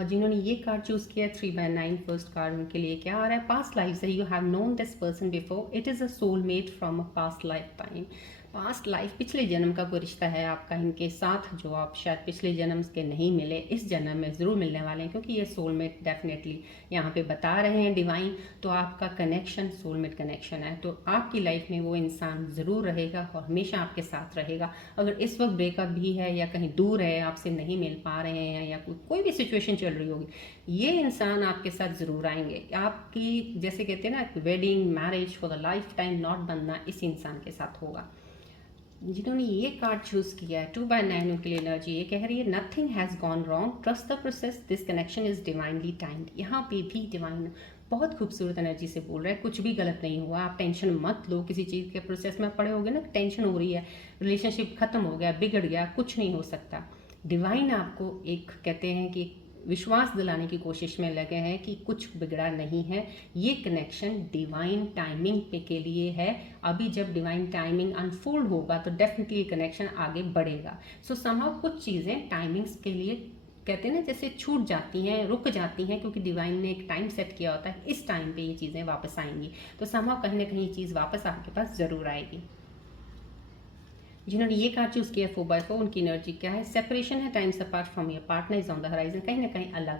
जिन्होंने ये कार्ड चूज़ किया 3/9 फर्स्ट कार्ड, उनके लिए क्या आ रहा है। पास्ट लाइफ से you have known this person before, it is a soulmate from a past life time. Past life, पिछले जन्म का कोई रिश्ता है आपका इनके साथ, जो आप शायद पिछले जन्म के नहीं मिले, इस जन्म में ज़रूर मिलने वाले हैं, क्योंकि ये सोलमेट डेफिनेटली यहाँ पे बता रहे हैं डिवाइन। तो आपका कनेक्शन सोलमेट कनेक्शन है, तो आपकी लाइफ में वो इंसान ज़रूर रहेगा और हमेशा आपके साथ रहेगा। अगर इस वक्त ब्रेकअप भी है या कहीं दूर है, आपसे नहीं मिल पा रहे हैं, या कोई भी सिचुएशन चल रही होगी, ये इंसान आपके साथ ज़रूर आएंगे। आपकी जैसे कहते हैं ना, wedding marriage for the life time not बनना इस इंसान के साथ होगा। जिन्होंने ये कार्ड चूज किया है 2/9, उनके लिए एनर्जी ये कह रही है nothing has gone wrong, trust the process, this connection is divinely timed. यहाँ पे भी डिवाइन बहुत खूबसूरत एनर्जी से बोल रहा है, कुछ भी गलत नहीं हुआ, आप टेंशन मत लो। किसी चीज़ के प्रोसेस में पड़े होगे ना, टेंशन हो रही है, रिलेशनशिप खत्म हो गया, बिगड़ गया, कुछ नहीं हो सकता। डिवाइन आपको एक कहते हैं कि विश्वास दिलाने की कोशिश में लगे हैं कि कुछ बिगड़ा नहीं है, ये कनेक्शन डिवाइन टाइमिंग पे के लिए है। अभी जब डिवाइन टाइमिंग अनफोल्ड होगा तो डेफिनेटली कनेक्शन आगे बढ़ेगा। सो समहाउ कुछ चीज़ें टाइमिंग्स के लिए कहते हैं ना, जैसे छूट जाती हैं, रुक जाती हैं, क्योंकि डिवाइन ने एक टाइम सेट किया होता है, इस टाइम पे ये चीज़ें वापस आएंगी। तो समहाउ कहीं ना कहीं चीज़ वापस आपके पास ज़रूर आएगी। जिन्होंने ये कार्ड चूज़ किया 4/4, उनकी एनर्जी क्या है। सेपरेशन है, times apart from your partner is on the horizon. कहीं ना कहीं अलग,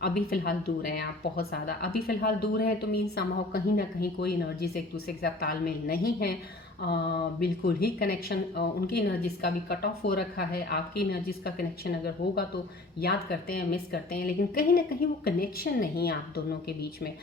अभी फिलहाल दूर हैं आप, बहुत ज़्यादा अभी फिलहाल दूर हैं, तो मीन समहाउ कहीं ना कहीं कोई एनर्जी से एक दूसरे के साथ तालमेल नहीं है। बिल्कुल ही कनेक्शन उनकी एनर्जीज का भी कट ऑफ हो रखा है, आपकी एनर्जीज का कनेक्शन अगर होगा तो याद करते हैं, मिस करते हैं, लेकिन कहीं ना कहीं वो कनेक्शन नहीं है आप दोनों के बीच में।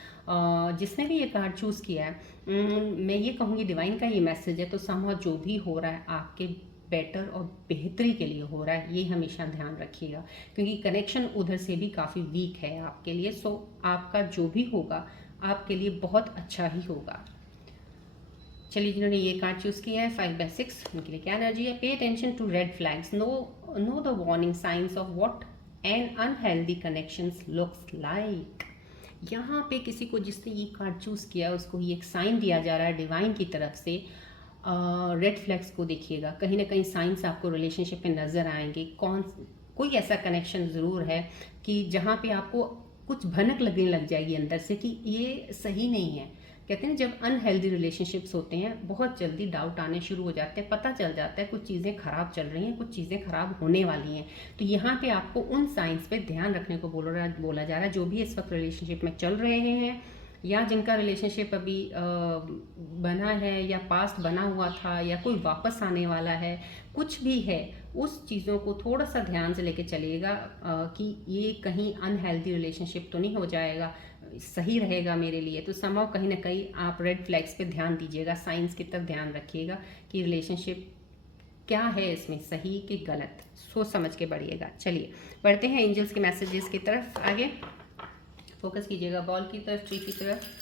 जिसने भी ये कार्ड चूज़ किया है, मैं ये कहूँगी डिवाइन का ये मैसेज है, तो समहाउ जो भी हो रहा है आपके बेटर और बेहतरी के लिए हो रहा है, ये हमेशा ध्यान रखिएगा, क्योंकि कनेक्शन उधर से भी काफ़ी वीक है आपके लिए। सो आपका जो भी होगा आपके लिए बहुत अच्छा ही होगा। चलिए, जिन्होंने ये कार्ड चूज किया है 5/6, उनके लिए क्या एनर्जी है? Pay attention to red flags, know the warning signs of what an unhealthy connections looks like. यहाँ पे किसी को जिसने ये कार्ड चूज किया उसको ये एक साइन दिया जा रहा है डिवाइन की तरफ से। रेड फ्लैग्स को देखिएगा, कहीं ना कहीं साइंस आपको रिलेशनशिप में नज़र आएंगे। कोई ऐसा कनेक्शन ज़रूर है कि जहाँ पे आपको कुछ भनक लगने लग जाएगी अंदर से कि ये सही नहीं है। कहते हैं जब अनहेल्दी रिलेशनशिप्स होते हैं बहुत जल्दी डाउट आने शुरू हो जाते हैं, पता चल जाता है कुछ चीज़ें खराब चल रही हैं, कुछ चीज़ें खराब होने वाली हैं। तो यहाँ पे आपको उन साइंस पे ध्यान रखने को बोला जा रहा है, जो भी इस वक्त रिलेशनशिप में चल रहे हैं या जिनका रिलेशनशिप अभी बना है या पास्ट बना हुआ था या कोई वापस आने वाला है, कुछ भी है, उस चीज़ों को थोड़ा सा ध्यान से लेके चलिएगा कि ये कहीं अनहेल्दी रिलेशनशिप तो नहीं हो जाएगा, सही रहेगा मेरे लिए। तो समहाउ कहीं ना कहीं आप रेड फ्लैग्स पे ध्यान दीजिएगा, साइंस की तरफ ध्यान रखिएगा कि रिलेशनशिप क्या है, इसमें सही कि गलत, सोच समझ के बढ़िएगा। चलिए बढ़ते हैं एंजल्स के मैसेजेस की तरफ। आगे फोकस कीजिएगा बॉल की तरफ, ट्री की तरफ।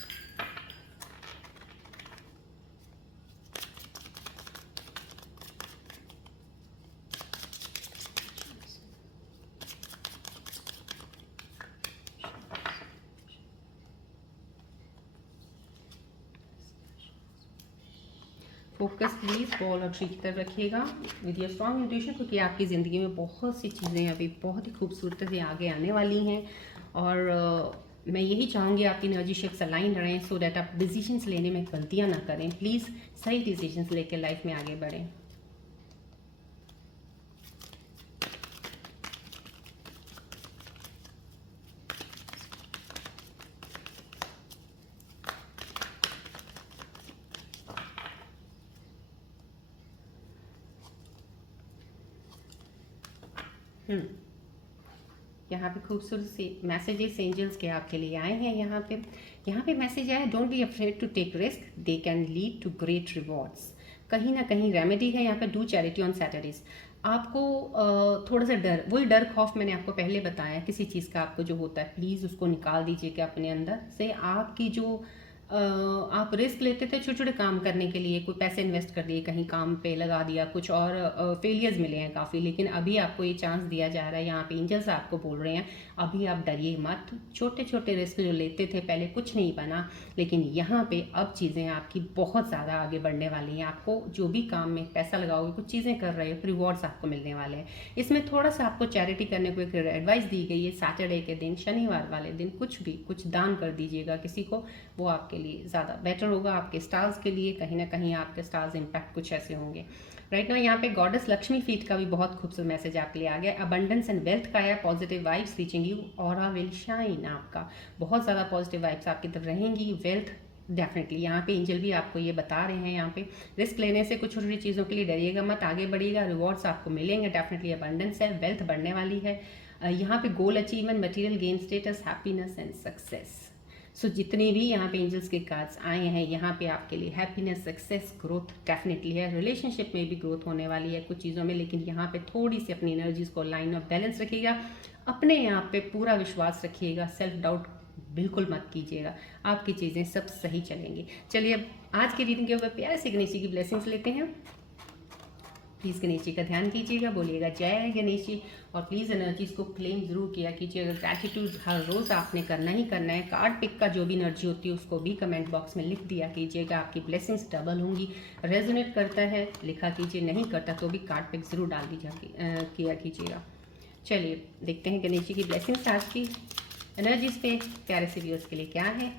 फोकस प्लीज बॉल और ट्री की तरफ रखिएगा विद योर स्ट्रॉन्ग इंट्यूशन, क्योंकि आपकी ज़िंदगी में बहुत सी चीज़ें अभी बहुत ही खूबसूरत से आगे आने वाली हैं। और मैं यही चाहूँगी आपकी एनर्जी शिफ्ट्स अलाइन रहें, सो दैट आप डिसीजंस लेने में गलतियाँ ना करें। प्लीज़ सही डिसीजंस लेकर लाइफ में आगे बढ़ें। यहाँ पे खूबसूरत से मैसेजेस एंजल्स के आपके लिए आए हैं। यहाँ पे मैसेज आया, don't be afraid to take risk, they can lead to great rewards. कहीं ना कहीं रेमेडी है यहाँ पे, डू चैरिटी ऑन सैटरडेज। आपको थोड़ा सा डर, वही डर खौफ मैंने आपको पहले बताया किसी चीज़ का आपको जो होता है, प्लीज़ उसको निकाल दीजिएगा अपने अंदर से। आपकी जो आप रिस्क लेते थे छोटे छोटे काम करने के लिए, कोई पैसे इन्वेस्ट कर दिए, कहीं काम पे लगा दिया, कुछ और फेलियर्स मिले हैं काफ़ी, लेकिन अभी आपको ये चांस दिया जा रहा है। यहाँ पे एंजल्स आपको बोल रहे हैं अभी आप डरिए मत। छोटे छोटे रिस्क जो लेते थे पहले कुछ नहीं बना, लेकिन यहाँ पे अब चीज़ें आपकी बहुत ज़्यादा आगे बढ़ने वाली हैं। आपको जो भी काम में पैसा लगाओगे, कुछ चीज़ें कर रहे हो, रिवॉर्ड्स आपको मिलने वाले हैं। इसमें थोड़ा सा आपको चैरिटी करने को एक एडवाइस दी गई है, सैटरडे के दिन, शनिवार वाले दिन कुछ दान कर दीजिएगा किसी को, वो आपके लिए ज़्यादा बेटर होगा। आपके स्टार्स के लिए कहीं ना कहीं आपके स्टार्स इम्पैक्ट कुछ ऐसे होंगे। राइट नाउ यहाँ पे गॉडेस लक्ष्मी फीट का भी बहुत खूबसूरत मैसेज आपके लिए आ गया। अबंडेंस एंड वेल्थ का है, positive vibes reaching you, aura will shine. आपका बहुत ज़्यादा पॉजिटिव वाइब्स आपकी तरफ रहेंगी। वेल्थ डेफिनेटली यहाँ पे एंजल भी आपको ये बता रहे हैं, यहाँ पे रिस्क लेने से कुछ छोटी चीज़ों के लिए डरिएगा मत, आगे बढ़िएगा, रिवॉर्ड्स आपको मिलेंगे डेफिनेटली। अबंडेंस है, वेल्थ बढ़ने वाली है। यहाँ पे goal achievement, material gain, status, happiness and success. So जितने भी यहाँ पे एंजल्स के कार्ड्स आए हैं, यहाँ पे आपके लिए हैप्पीनेस, सक्सेस, ग्रोथ डेफिनेटली है। रिलेशनशिप में भी ग्रोथ होने वाली है कुछ चीज़ों में, लेकिन यहाँ पे थोड़ी सी अपनी एनर्जीज को लाइन ऑफ बैलेंस रखिएगा, अपने आप पे पूरा विश्वास रखिएगा, सेल्फ डाउट बिल्कुल मत कीजिएगा, आपकी चीज़ें सब सही चलेंगी। चलिए अब आज की रीडिंग के ऊपर प्यारे से गणेश जी की ब्लेसिंग्स लेते हैं। प्लीज़ गणेश जी का ध्यान कीजिएगा, बोलिएगा जय गणेश जी, और प्लीज़ एनर्जीज को क्लेम जरूर किया कीजिएगा। ग्रैटिट्यूड हर रोज़ आपने करना ही करना है। कार्ड पिक का जो भी एनर्जी होती है उसको भी कमेंट बॉक्स में लिख दिया कीजिएगा, आपकी ब्लेसिंग्स डबल होंगी। रेजोनेट करता है लिखा कीजिए, नहीं करता तो भी कार्ड पिक जरूर डाल दीजिए किया कीजिएगा। चलिए देखते हैं गणेश जी की ब्लेसिंग्स आज की एनर्जीज पे प्यारे से व्यूअर्स के लिए क्या है।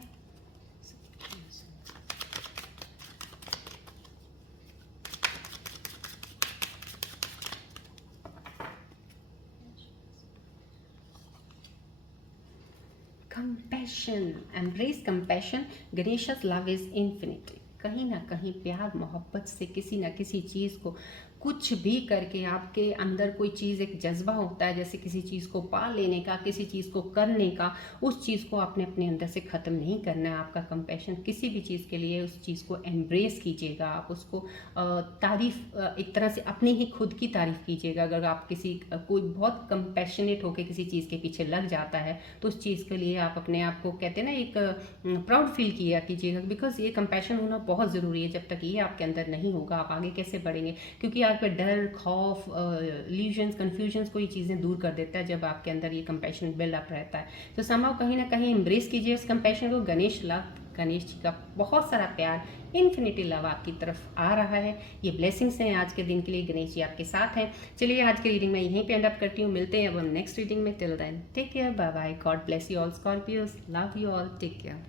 Compassion, embrace compassion. Ganesha's love is infinite. कहीं ना कहीं प्यार मोहब्बत से किसी ना किसी चीज़ को कुछ भी करके आपके अंदर कोई चीज़, एक जज्बा होता है जैसे किसी चीज़ को पा लेने का, किसी चीज़ को करने का, उस चीज़ को आपने अपने अंदर से ख़त्म नहीं करना है। आपका कंपैशन किसी भी चीज़ के लिए उस चीज़ को एम्ब्रेस कीजिएगा, आप उसको तारीफ़ एक तरह से अपनी ही खुद की तारीफ़ कीजिएगा। अगर आप कोई बहुत कंपैशनेट होकर किसी चीज़ के पीछे लग जाता है तो उस चीज़ के लिए आप अपने आप को कहते हैं ना एक प्राउड फील किया कीजिएगा, बिकॉज ये कंपैशन होना बहुत ज़रूरी है। जब तक ये आपके अंदर नहीं होगा आप आगे कैसे बढ़ेंगे, क्योंकि आपका डर, खौफ, इल्यूजन्स, कन्फ्यूजन्स को ये चीज़ें दूर कर देता है जब आपके अंदर ये कंपैशन बिल्डअप रहता है। तो समहाउ कहीं ना कहीं एम्ब्रेस कीजिए उस कंपैशन को। गणेश जी का बहुत सारा प्यार, इन्फिनिटी लव आपकी तरफ आ रहा है। ये ब्लेसिंग्स हैं आज के दिन के लिए, गणेश जी आपके साथ हैं। चलिए आज की रीडिंग मैं यहीं पे एंड अप करती हूँ, मिलते हैं अब हम नेक्स्ट रीडिंग में। Till then take care, bye bye, God bless you all Scorpios, love you all, take care.